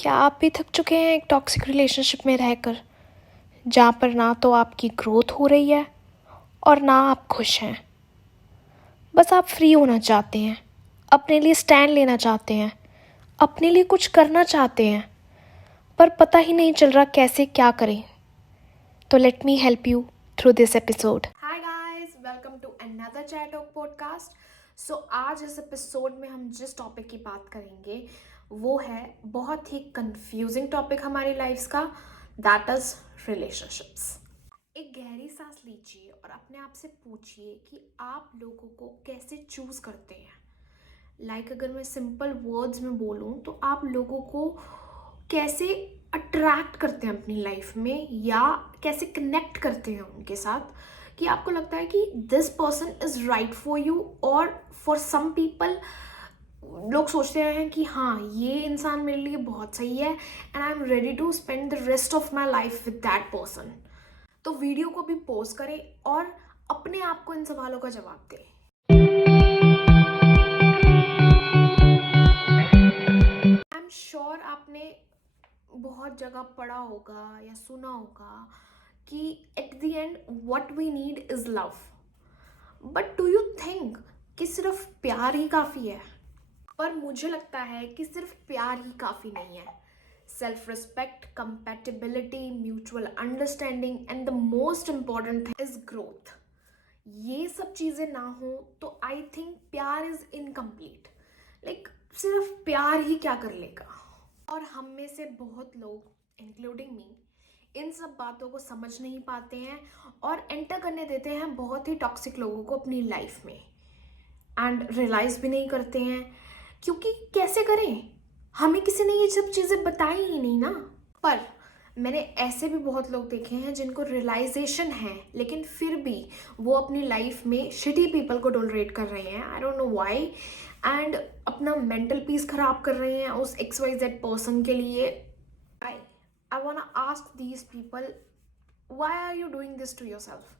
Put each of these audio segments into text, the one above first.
क्या आप भी थक चुके हैं एक टॉक्सिक रिलेशनशिप में रहकर, जहाँ पर ना तो आपकी ग्रोथ हो रही है और ना आप खुश हैं। बस आप फ्री होना चाहते हैं, अपने लिए स्टैंड लेना चाहते हैं, अपने लिए कुछ करना चाहते हैं, पर पता ही नहीं चल रहा कैसे क्या करें। तो let me help you through this episode. Hi guys, welcome to another chat talk podcast. So आज इस एपिसोड में हम जिस टॉपिक की बात करेंगे वो है बहुत ही कंफ्यूजिंग टॉपिक हमारी लाइफ्स का, दैट इज रिलेशनशिप्स। एक गहरी सांस लीजिए और अपने आप से पूछिए कि आप लोगों को कैसे चूज करते हैं। अगर मैं सिंपल वर्ड्स में बोलूँ तो आप लोगों को कैसे अट्रैक्ट करते हैं अपनी लाइफ में, या कैसे कनेक्ट करते हैं उनके साथ कि आपको लगता है कि this person is right for you. और फॉर सम पीपल लोग सोचते हैं कि हाँ, ये इंसान मेरे लिए बहुत सही है and I am ready to spend the rest of my life with that person. तो वीडियो को भी पॉज करें और अपने आप को इन सवालों का जवाब दें। आई एम श्योर आपने बहुत जगह पढ़ा होगा या सुना होगा कि at the end what we need is love. But do you think कि सिर्फ प्यार ही काफ़ी है? पर मुझे लगता है कि सिर्फ प्यार ही काफ़ी नहीं है। Self respect, compatibility, mutual understanding and the most important thing is growth. ये सब चीज़ें ना हो तो आई थिंक प्यार इज इनकम्प्लीट। सिर्फ प्यार ही क्या कर लेगा। और हम में से बहुत लोग, इंक्लूडिंग मी, इन सब बातों को समझ नहीं पाते हैं और एंटर करने देते हैं बहुत ही टॉक्सिक लोगों को अपनी लाइफ में, एंड रियलाइज भी नहीं करते हैं। क्योंकि कैसे करें, हमें किसी ने ये सब चीज़ें बताई ही नहीं ना। पर मैंने ऐसे भी बहुत लोग देखे हैं जिनको रियलाइजेशन है लेकिन फिर भी वो अपनी लाइफ में शिटी पीपल को टॉलरेट कर रहे हैं, I don't know why, and अपना मेंटल पीस खराब कर रहे हैं उस XYZ पर्सन के लिए। I want to ask these people, why are you doing this to yourself?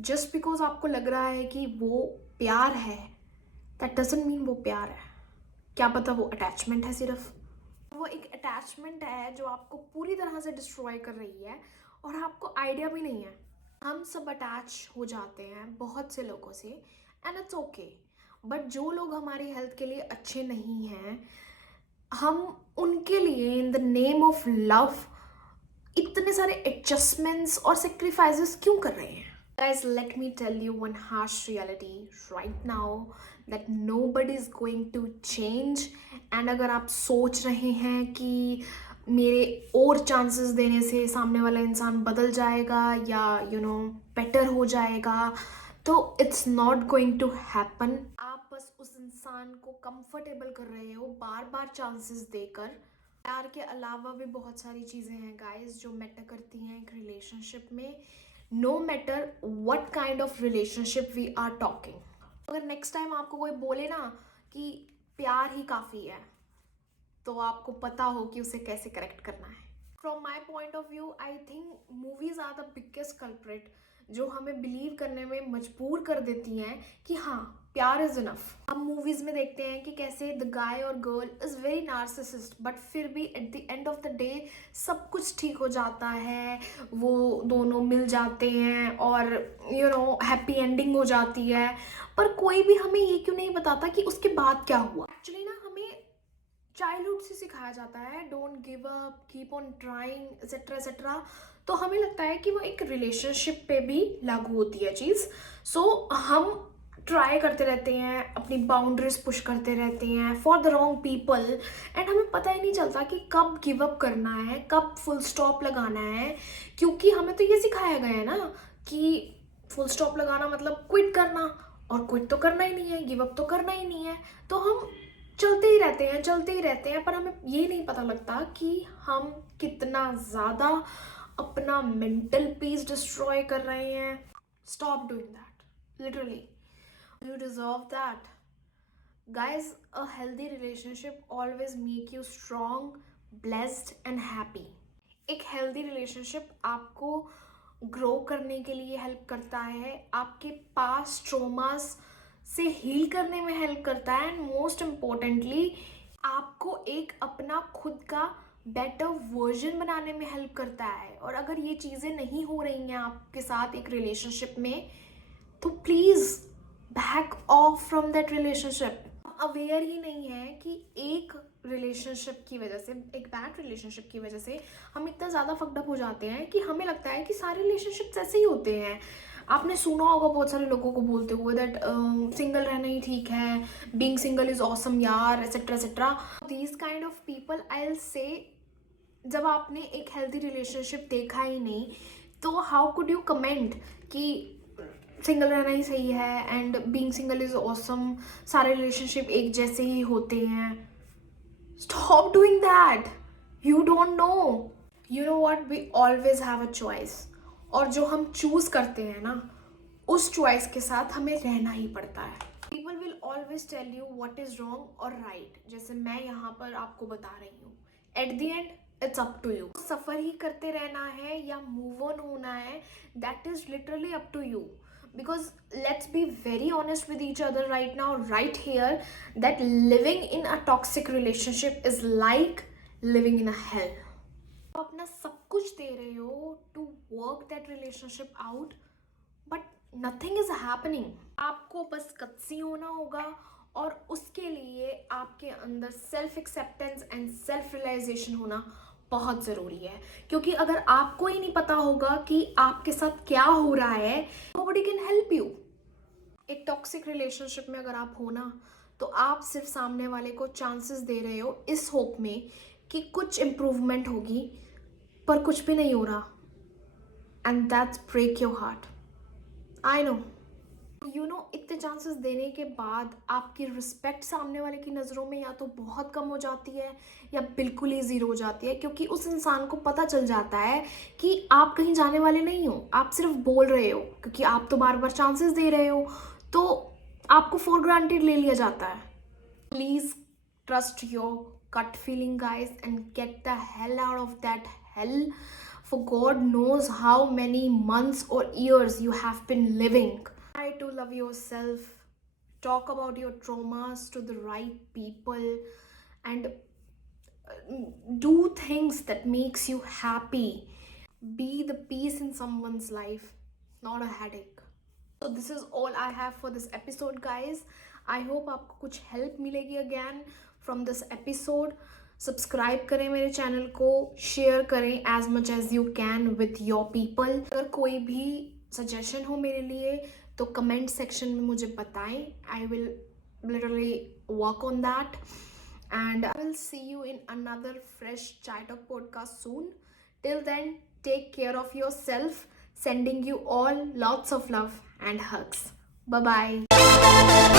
Just because आपको लग रहा है कि वो प्यार है, दैट डजंट मीन वो प्यार है। क्या पता वो अटैचमेंट है, सिर्फ वो एक अटैचमेंट है जो आपको पूरी तरह से डिस्ट्रॉय कर रही है और आपको आइडिया भी नहीं है। हम सब अटैच हो जाते हैं बहुत से लोगों से एंड इट्स ओके। बट जो लोग हमारी हेल्थ के लिए अच्छे नहीं हैं, हम उनके लिए in the name of love इतने सारे एडजस्टमेंट्स और सेक्रीफाइसेस क्यों कर रहे हैं? Guys, let me tell you one harsh reality right now that nobody is going to change. And अगर आप सोच रहे हैं कि मेरे और चांसेस देने से सामने वाला इंसान बदल जाएगा या बेटर हो जाएगा, तो it's not going to happen. आप बस उस इंसान को कंफर्टेबल कर रहे हो बार बार चांसेस देकर। प्यार के अलावा भी बहुत सारी चीज़ें हैं गाइस जो मैटर करती हैं एक रिलेशनशिप में, no matter what kind of relationship we are talking. अगर नेक्स्ट टाइम आपको कोई बोले ना कि प्यार ही काफ़ी है, तो आपको पता हो कि उसे कैसे करेक्ट करना है। From my point of view, I think movies are the biggest culprit जो हमें बिलीव करने में मजबूर कर देती हैं कि हाँ, प्यार इज इनफ। हम मूवीज में देखते हैं कि कैसे द गाय और girl is very narcissist, but फिर भी eight the end of the day सब कुछ ठीक हो जाता है, वो दोनों मिल जाते हैं और हैप्पी एंडिंग हो जाती है। पर कोई भी हमें ये क्यों नहीं बताता कि उसके बाद क्या हुआ। एक्चुअली ना, हमें चाइल्डहुड से सिखाया जाता है don't give up, keep on trying, etcetera etcetera. तो हमें लगता है कि वो एक रिलेशनशिप पे भी लागू होती है चीज़। सो हम ट्राई करते रहते हैं, अपनी बाउंड्रीज पुश करते रहते हैं for the wrong people, and हमें पता ही नहीं चलता कि कब गिव अप करना है, कब फुल स्टॉप लगाना है। क्योंकि हमें तो ये सिखाया गया है ना कि फुल स्टॉप लगाना मतलब क्विट करना, और क्विट तो करना ही नहीं है, गिव अप तो करना ही नहीं है। तो हम चलते ही रहते हैं, चलते ही रहते हैं, पर हमें ये नहीं पता लगता कि हम कितना ज़्यादा अपना मेंटल पीस डिस्ट्रॉय कर रहे हैं। Stop doing that, literally you deserve that. Guys, a healthy relationship always make you strong, blessed and happy. एक हेल्दी रिलेशनशिप आपको ग्रो करने के लिए हेल्प करता है, आपके पास ट्रोमास से हील करने में हेल्प करता है, एंड मोस्ट इम्पोर्टेंटली आपको एक अपना खुद का बेटर वर्जन बनाने में हेल्प करता है। और अगर ये चीज़ें नहीं हो रही हैं आपके साथ एक रिलेशनशिप में, तो please back off from that relationship. Aware ही नहीं है कि एक रिलेशनशिप की वजह से, एक बैड रिलेशनशिप की वजह से हम इतना ज़्यादा फकडअप हो जाते हैं कि हमें लगता है कि सारे रिलेशनशिप्स ऐसे ही होते हैं। आपने सुना होगा बहुत सारे लोगों को बोलते हुए दैट सिंगल रहना ही ठीक है, बीइंग सिंगल इज़ ऑसम यार, etcetera etcetera. These kind of people I will say, जब आपने एक हेल्दी रिलेशनशिप देखा ही नहीं तो हाउ कुड यू कमेंट कि सिंगल रहना ही सही है and being single is awesome, सारे रिलेशनशिप एक जैसे ही होते हैं। Stop doing that, you don't know. You know what, we always have a choice, और जो हम चूज करते हैं ना, उस चॉइस के साथ हमें रहना ही पड़ता है। People will always tell you what is wrong और राइट, जैसे मैं यहाँ पर आपको बता रही हूँ। At the end it's up to you. Suffer ही करते रहना है या मूव ऑन होना है, that is literally up to you. Because let's be very honest with each other right now, right here, that living in a toxic relationship is like living in a hell. आप अपना सब कुछ दे रहे हो to work that relationship out, but nothing is happening. आपको बस कच्ची होना होगा, और उसके लिए आपके अंदर self acceptance and self realisation होना बहुत ज़रूरी है। क्योंकि अगर आपको ही नहीं पता होगा कि आपके साथ क्या हो रहा है, nobody can help you. एक टॉक्सिक रिलेशनशिप में अगर आप हो ना, तो आप सिर्फ सामने वाले को चांसेस दे रहे हो इस होप में कि कुछ इम्प्रूवमेंट होगी, पर कुछ भी नहीं हो रहा, and that's break your heart. I know, you know, इतने चांसेस देने के बाद आपकी रिस्पेक्ट सामने वाले की नज़रों में या तो बहुत कम हो जाती है या बिल्कुल ही ज़ीरो हो जाती है, क्योंकि उस इंसान को पता चल जाता है कि आप कहीं जाने वाले नहीं हो, आप सिर्फ बोल रहे हो, क्योंकि आप तो बार बार चांसेस दे रहे हो, तो आपको फॉर ग्रांटेड ले लिया जाता है। Please trust your gut feeling, guys, and get the hell out of that hell. For God knows how many months or years you have been living. Try to love yourself, talk about your traumas to the right people, and do things that makes you happy. Be the peace in someone's life, not a headache. So this is all I have for this episode, guys. I hope आपको कुछ help मिलेगी again from this episode. Subscribe करें मेरे channel को, share करें as much as you can with your people. अगर कोई भी सजेशन हो मेरे लिए तो कमेंट सेक्शन में मुझे बताएं। I will literally work on that, and I will see you in another fresh Chai Talk podcast soon. Till then, take care of yourself. Sending you all lots of love and hugs. Bye bye.